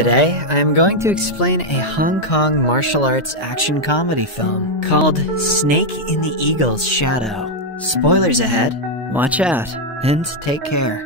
Today, I am going to explain a Hong Kong martial arts action comedy film called Snake in the Eagle's Shadow. Spoilers ahead, watch out, and take care.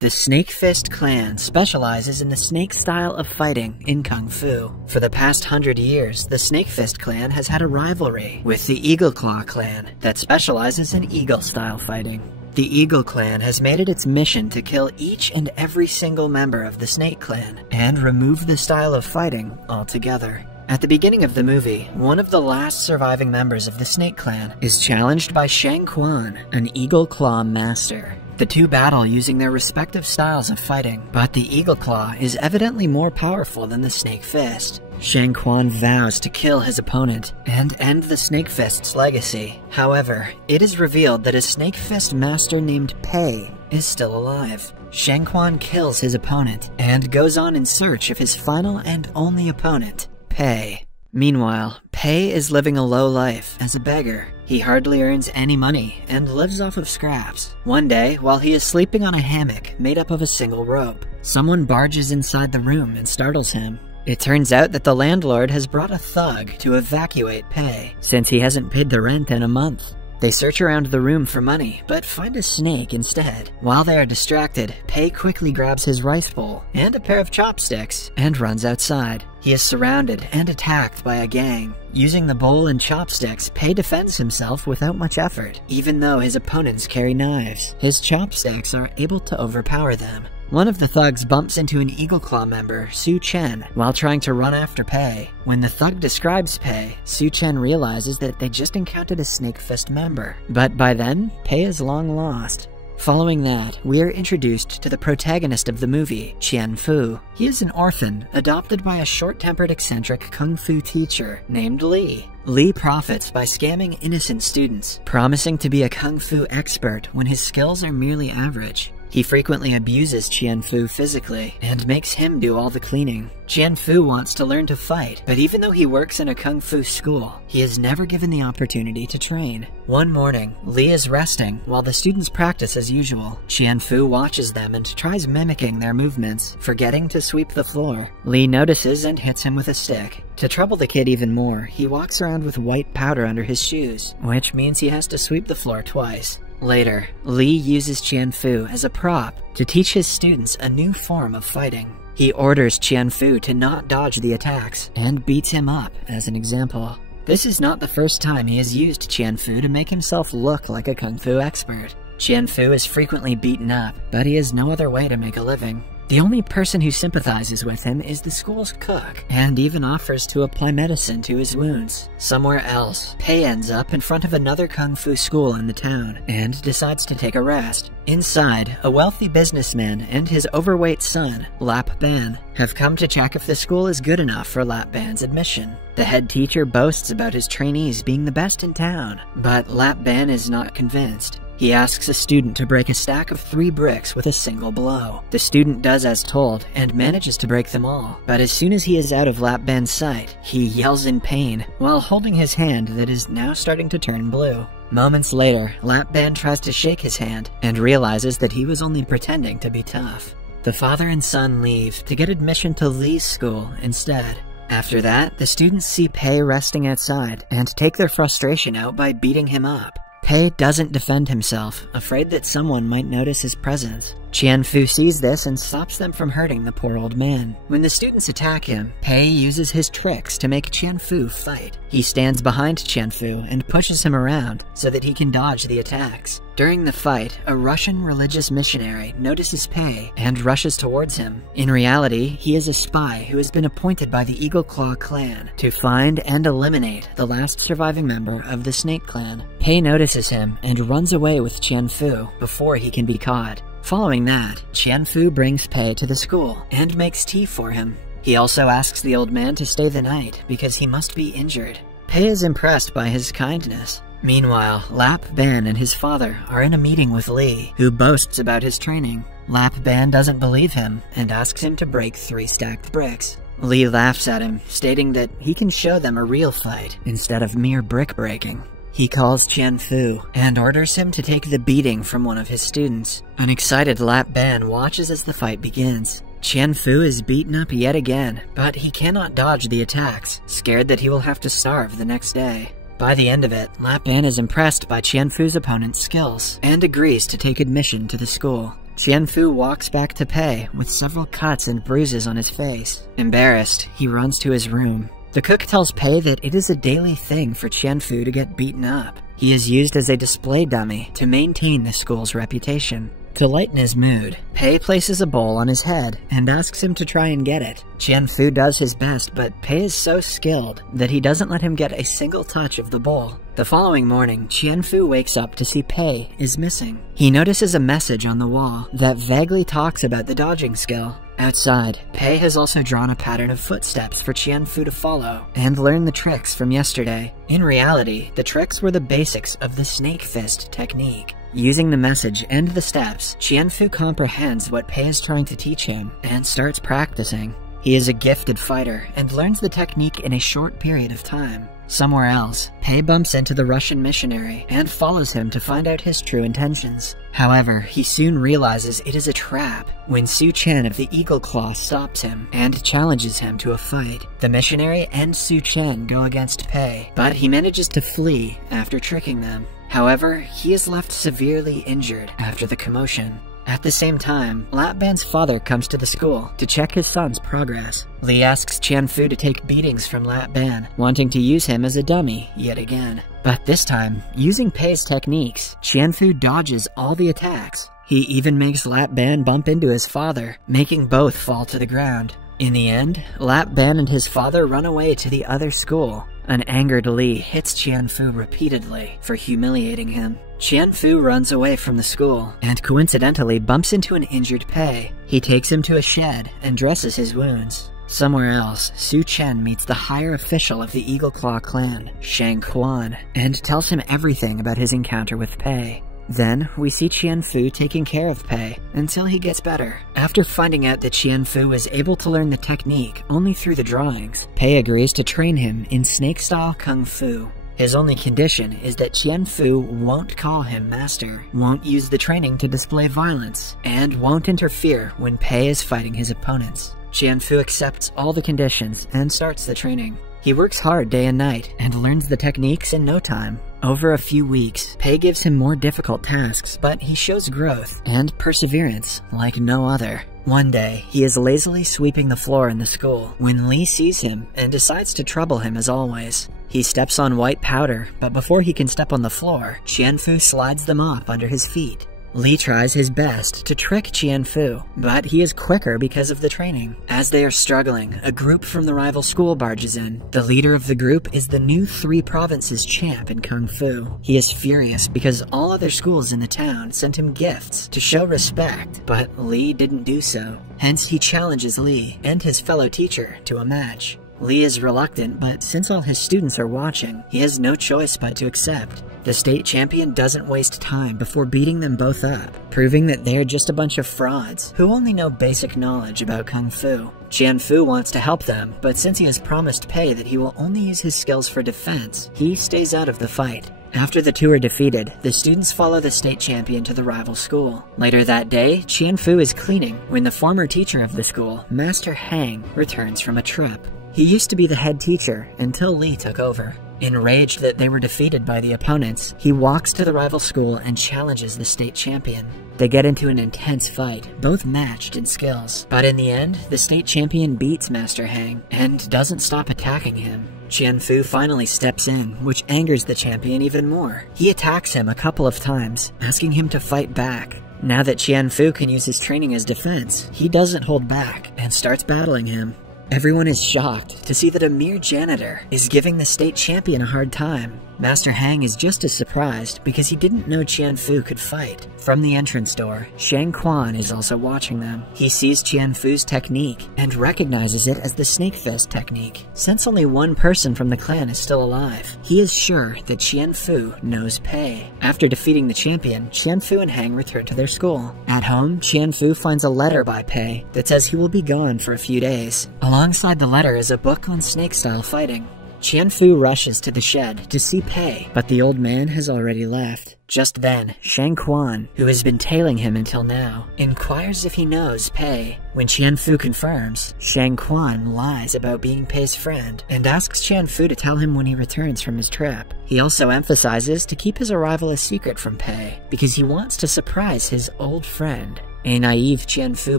The Snake Fist clan specializes in the snake style of fighting in Kung Fu. For the past 100 years, the Snake Fist clan has had a rivalry with the Eagle Claw clan that specializes in eagle-style fighting. The Eagle Clan has made it its mission to kill each and every single member of the Snake Clan and remove the style of fighting altogether. At the beginning of the movie, one of the last surviving members of the Snake Clan is challenged by Hwang, an Eagle Claw master. The two battle using their respective styles of fighting, but the Eagle Claw is evidently more powerful than the Snake Fist. Hwang vows to kill his opponent and end the Snake Fist's legacy. However, it is revealed that a Snake Fist master named Pei is still alive. Hwang kills his opponent and goes on in search of his final and only opponent, Pei. Meanwhile, Pei is living a low life as a beggar. He hardly earns any money and lives off of scraps. One day, while he is sleeping on a hammock made up of a single rope, someone barges inside the room and startles him. It turns out that the landlord has brought a thug to evacuate Pei, since he hasn't paid the rent in a month. They search around the room for money, but find a snake instead. While they are distracted, Pei quickly grabs his rice bowl and a pair of chopsticks and runs outside. He is surrounded and attacked by a gang. Using the bowl and chopsticks, Pei defends himself without much effort, even though his opponents carry knives. His chopsticks are able to overpower them. One of the thugs bumps into an Eagle Claw member, Siu-Tin, while trying to run after Pei. When the thug describes Pei, Siu-Tin realizes that they just encountered a Snake Fist member. But by then, Pei is long lost. Following that, we are introduced to the protagonist of the movie, Chien Fu. He is an orphan, adopted by a short-tempered eccentric Kung Fu teacher named Lee. Lee profits by scamming innocent students, promising to be a Kung Fu expert when his skills are merely average. He frequently abuses Chien Fu physically and makes him do all the cleaning. Chien Fu wants to learn to fight, but even though he works in a Kung Fu school, he is never given the opportunity to train. One morning, Lee is resting while the students practice as usual. Chien Fu watches them and tries mimicking their movements, forgetting to sweep the floor. Lee notices and hits him with a stick. To trouble the kid even more, he walks around with white powder under his shoes, which means he has to sweep the floor twice. Later, Lee uses Chien Fu as a prop to teach his students a new form of fighting. He orders Chien Fu to not dodge the attacks and beats him up as an example. This is not the first time he has used Chien Fu to make himself look like a Kung Fu expert. Chien Fu is frequently beaten up, but he has no other way to make a living. The only person who sympathizes with him is the school's cook, and even offers to apply medicine to his wounds. Somewhere else, Pei ends up in front of another Kung Fu school in the town, and decides to take a rest. Inside, a wealthy businessman and his overweight son, Lap Ban, have come to check if the school is good enough for Lap Ban's admission. The head teacher boasts about his trainees being the best in town, but Lap Ban is not convinced. He asks a student to break a stack of 3 bricks with a single blow. The student does as told and manages to break them all, but as soon as he is out of Lap Ban's sight, he yells in pain while holding his hand that is now starting to turn blue. Moments later, Lap Ban tries to shake his hand and realizes that he was only pretending to be tough. The father and son leave to get admission to Lee's school instead. After that, the students see Pei resting outside and take their frustration out by beating him up. Pei doesn't defend himself, afraid that someone might notice his presence. Chien Fu sees this and stops them from hurting the poor old man. When the students attack him, Pei uses his tricks to make Chien Fu fight. He stands behind Chien Fu and pushes him around so that he can dodge the attacks. During the fight, a Russian religious missionary notices Pei and rushes towards him. In reality, he is a spy who has been appointed by the Eagle Claw clan to find and eliminate the last surviving member of the Snake Clan. Pei notices him and runs away with Chien Fu before he can be caught. Following that, Chien Fu brings Pei to the school and makes tea for him. He also asks the old man to stay the night because he must be injured. Pei is impressed by his kindness. Meanwhile, Lap Ban and his father are in a meeting with Lee, who boasts about his training. Lap Ban doesn't believe him and asks him to break 3 stacked bricks. Lee laughs at him, stating that he can show them a real fight instead of mere brick breaking. He calls Chien Fu and orders him to take the beating from one of his students. An excited Lap Ban watches as the fight begins. Chien Fu is beaten up yet again, but he cannot dodge the attacks, scared that he will have to starve the next day. By the end of it, Lap Ban is impressed by Chien Fu's opponent's skills and agrees to take admission to the school. Chien Fu walks back to Pei with several cuts and bruises on his face. Embarrassed, he runs to his room. The cook tells Pei that it is a daily thing for Chien Fu to get beaten up. He is used as a display dummy to maintain the school's reputation. To lighten his mood, Pei places a bowl on his head and asks him to try and get it. Chien Fu does his best, but Pei is so skilled that he doesn't let him get a single touch of the bowl. The following morning, Chien Fu wakes up to see Pei is missing. He notices a message on the wall that vaguely talks about the dodging skill. Outside, Pei has also drawn a pattern of footsteps for Chien Fu to follow and learn the tricks from yesterday. In reality, the tricks were the basics of the snake fist technique. Using the message and the steps, Chien Fu comprehends what Pei is trying to teach him and starts practicing. He is a gifted fighter and learns the technique in a short period of time. Somewhere else, Pei bumps into the Russian missionary and follows him to find out his true intentions. However, he soon realizes it is a trap when Siu-Tin of the Eagle Claw stops him and challenges him to a fight. The missionary and Siu-Tin go against Pei, but he manages to flee after tricking them. However, he is left severely injured after the commotion. At the same time, Lap Ban's father comes to the school to check his son's progress. Lee asks Chien Fu to take beatings from Lap Ban, wanting to use him as a dummy yet again. But this time, using Pei's techniques, Chien Fu dodges all the attacks. He even makes Lap Ban bump into his father, making both fall to the ground. In the end, Lap Ban and his father run away to the other school. An angered Lee hits Chien Fu repeatedly for humiliating him. Chien Fu runs away from the school and coincidentally bumps into an injured Pei. He takes him to a shed and dresses his wounds. Somewhere else, Siu-Tin meets the higher official of the Eagle Claw clan, Hwang, and tells him everything about his encounter with Pei. Then, we see Chien Fu taking care of Pei until he gets better. After finding out that Chien Fu was able to learn the technique only through the drawings, Pei agrees to train him in snake-style kung fu. His only condition is that Chien Fu won't call him master, won't use the training to display violence, and won't interfere when Pei is fighting his opponents. Chien Fu accepts all the conditions and starts the training. He works hard day and night and learns the techniques in no time. Over a few weeks, Pei gives him more difficult tasks, but he shows growth and perseverance like no other. One day, he is lazily sweeping the floor in the school when Lee sees him and decides to trouble him as always. He steps on white powder, but before he can step on the floor, Chien Fu slides them off under his feet. Lee tries his best to trick Chien Fu, but he is quicker because of the training. As they are struggling, a group from the rival school barges in. The leader of the group is the new 3 provinces champ in Kung Fu. He is furious because all other schools in the town sent him gifts to show respect, but Lee didn't do so. Hence, he challenges Lee and his fellow teacher to a match. Lee is reluctant, but since all his students are watching, he has no choice but to accept. The state champion doesn't waste time before beating them both up, proving that they're just a bunch of frauds who only know basic knowledge about Kung Fu. Chien Fu wants to help them, but since he has promised Pei that he will only use his skills for defense, he stays out of the fight. After the two are defeated, the students follow the state champion to the rival school. Later that day, Chien Fu is cleaning when the former teacher of the school, Master Hwang, returns from a trip. He used to be the head teacher until Lee took over. Enraged that they were defeated by the opponents, he walks to the rival school and challenges the state champion. They get into an intense fight, both matched in skills. But in the end, the state champion beats Master Hwang and doesn't stop attacking him. Chien Fu finally steps in, which angers the champion even more. He attacks him a couple of times, asking him to fight back. Now that Chien Fu can use his training as defense, he doesn't hold back and starts battling him. Everyone is shocked to see that a mere janitor is giving the state champion a hard time. Master Hwang is just as surprised because he didn't know Chien Fu could fight. From the entrance door, Hark-On is also watching them. He sees Chien Fu's technique and recognizes it as the snake fist technique. Since only one person from the clan is still alive, he is sure that Chien Fu knows Pei. After defeating the champion, Chien Fu and Hwang return to their school. At home, Chien Fu finds a letter by Pei that says he will be gone for a few days. Alongside the letter is a book on snake-style fighting. Chien Fu rushes to the shed to see Pei, but the old man has already left. Just then, Shang Quan, who has been tailing him until now, inquires if he knows Pei. When Chien Fu confirms, Shang Quan lies about being Pei's friend and asks Chien Fu to tell him when he returns from his trip. He also emphasizes to keep his arrival a secret from Pei because he wants to surprise his old friend. A naive Chien Fu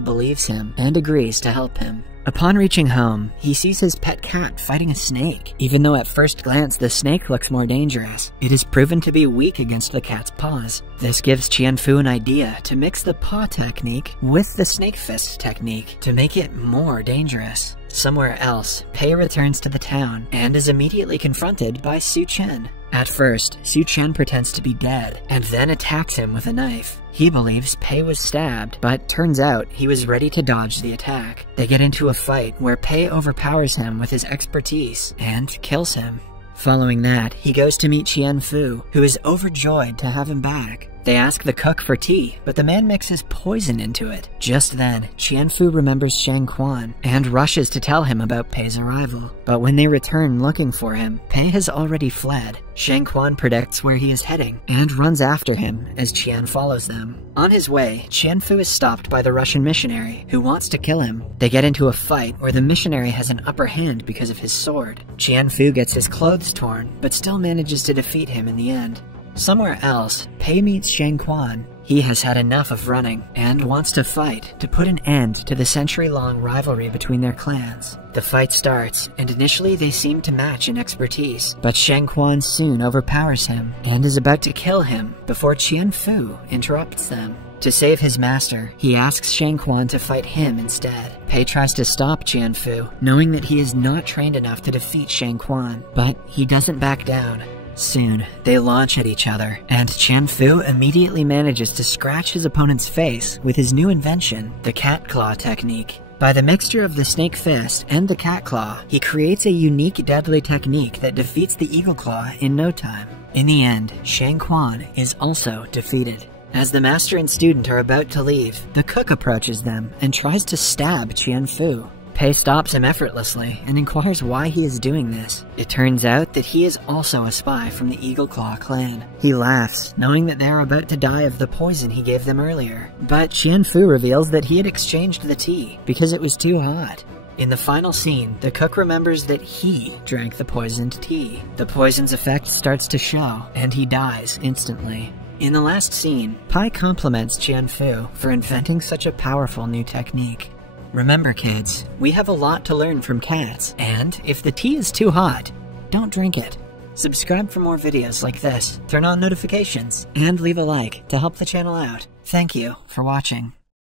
believes him and agrees to help him. Upon reaching home, he sees his pet cat fighting a snake. Even though at first glance the snake looks more dangerous, it is proven to be weak against the cat's paws. This gives Chien Fu an idea to mix the paw technique with the snake fist technique to make it more dangerous. Somewhere else, Pei returns to the town and is immediately confronted by Siu-Tin. At first, Siu-Tin pretends to be dead and then attacks him with a knife. He believes Pei was stabbed, but turns out he was ready to dodge the attack. They get into a fight where Pei overpowers him with his expertise and kills him. Following that, he goes to meet Chien Fu, who is overjoyed to have him back. They ask the cook for tea, but the man mixes poison into it. Just then, Chien Fu remembers Shang Quan and rushes to tell him about Pei's arrival. But when they return looking for him, Pei has already fled. Shang Quan predicts where he is heading and runs after him as Chien follows them. On his way, Chien Fu is stopped by the Russian missionary, who wants to kill him. They get into a fight where the missionary has an upper hand because of his sword. Chien Fu gets his clothes torn, but still manages to defeat him in the end. Somewhere else, Pei meets Shang Quan. He has had enough of running and wants to fight to put an end to the century-long rivalry between their clans. The fight starts, and initially they seem to match in expertise, but Shang Quan soon overpowers him and is about to kill him before Chien Fu interrupts them. To save his master, he asks Shang Quan to fight him instead. Pei tries to stop Chien Fu, knowing that he is not trained enough to defeat Shang Quan, but he doesn't back down. Soon, they launch at each other, and Chien Fu immediately manages to scratch his opponent's face with his new invention, the cat claw technique. By the mixture of the snake fist and the cat claw, he creates a unique deadly technique that defeats the eagle claw in no time. In the end, Shang Quan is also defeated. As the master and student are about to leave, the cook approaches them and tries to stab Chien Fu. Pei stops him effortlessly and inquires why he is doing this. It turns out that he is also a spy from the Eagle Claw clan. He laughs, knowing that they are about to die of the poison he gave them earlier. But Chien Fu reveals that he had exchanged the tea because it was too hot. In the final scene, the cook remembers that he drank the poisoned tea. The poison's effect starts to show, and he dies instantly. In the last scene, Pei compliments Chien Fu for inventing such a powerful new technique. Remember kids, we have a lot to learn from cats, and if the tea is too hot, don't drink it. Subscribe for more videos like this, turn on notifications, and leave a like to help the channel out. Thank you for watching.